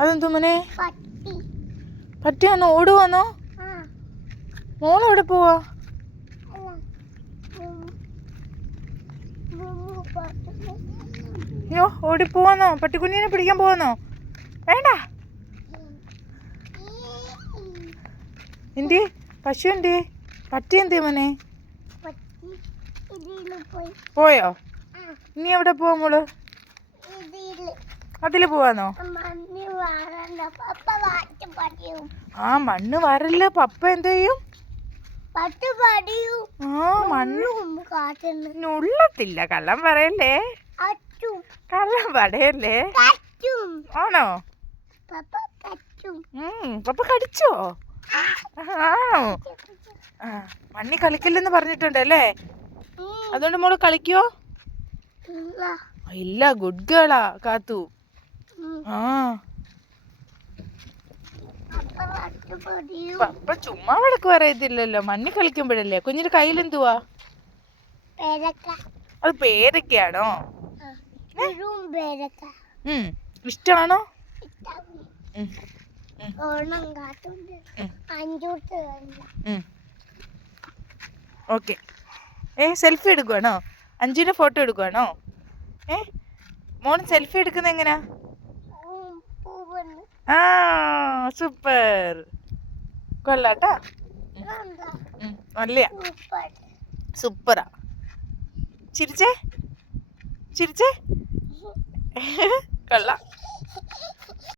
അതെന്തോ മോനെ? പട്ടിയാണോ? ഓടുവാന്നോ? മോളെവിടെ പോവാ? അയ്യോ, ഓടിപ്പോവാന്നോ? പട്ടിക്കുഞ്ഞിനെ പിടിക്കാൻ പോവാന്നോ? വേണ്ട. എന്തി പശു? എന്തി പട്ടി? എന്തി മോനെ? പോയോ? ഇനി എവിടെ പോവാ മോള്? അതില് പോവാന്നോ? ആ, മണ്ണ് വാരല്ല. പപ്പ എന്ത് ചെയ്യും? ആ, മണ്ണ് ഉള്ളത്തില്ല. കള്ളം പറയല്ലേ. കള്ളം പറയല്ലേ. ആണോ? പപ്പ കടിച്ചോ? ആണോ? മണ്ണി കളിക്കില്ലെന്ന് പറഞ്ഞിട്ടുണ്ടല്ലേ. അതുകൊണ്ട് മോള് കളിക്കോ? ഇല്ല. ഗുഡ് ഗേളാ കാത്തു. ആ, പപ്പ ചുമ്മാ വഴക്ക് പറയത്തില്ലല്ലോ. മണ്ണി കളിക്കുമ്പോഴല്ലേ. കുഞ്ഞിന്റെ കയ്യിൽ എന്തുവാ? അത് പേരൊക്കെയാണോ? ഇഷ്ടാണോ? ഓക്കെ. സെൽഫി എടുക്കുവാണോ? അഞ്ജുവിന്റെ ഫോട്ടോ എടുക്കുവാണോ? മോൻ സെൽഫി എടുക്കുന്ന എങ്ങനാ? ആ, സൂപ്പർ. കൊള്ളാട്ടാ. നല്ലയാ. സൂപ്പറാ. ചിരിച്ചേ, ചിരിച്ചേ. കൊള്ളാം.